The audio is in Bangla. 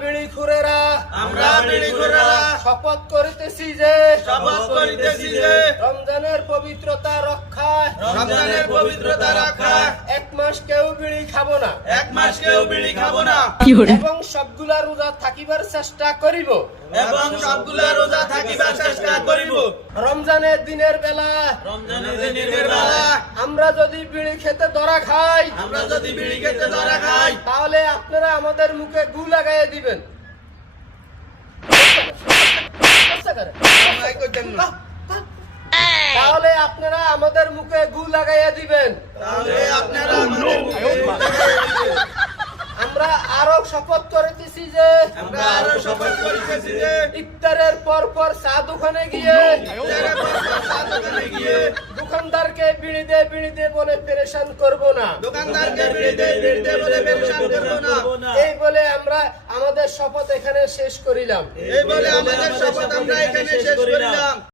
বিড়ি খুরেরা আমরা বিড়িখোরেরা শপথ করিতেছি যে শপথ করিতেছি যে রমজানের পবিত্রতা রক্ষায় রমজানের পবিত্রতা রক্ষা এক মাস কেউ বিড়ি খাব না। এক মাস কেউ বিড়ি খাব না। এবং সবগুলা রোজা থাকিবার চেষ্টা করিব। এবং সবগুলা রোজা থাকিবার চেষ্টা করিব। রমজানের দিনের বেলা রমজানের দিনের বেলা আমরা যদি বিড়ি খেতে ধরা খাই আমরা যদি বিড়ি খেতে ধরা খাই তাহলে আপনারা আমাদের মুখে গু লাগাইয়ে দিবেন। তাহলে আপনারা আমাদের মুখে গু লাগাইয়া দিবেন। তাহলে আপনারা আমরা আরও শপথ করিতেছি যে আমরা আরও শপথ করিতেছি যে ইফতারের পর পর চা দোকানে গিয়ে যারা পরপর চা দোকানে গিয়ে দোকানদারকে বিড়ি দে বিড়ি দে বলে পেরেশান করব না। দোকানদারকে বিড়ি দে বিড়ি দে বলে পেরেশান করব না। এই বলে আমরা আমাদের শপথ এখানে শেষ করিলাম। এই বলে আমাদের শপথ আমরা এখানে শেষ করিলাম।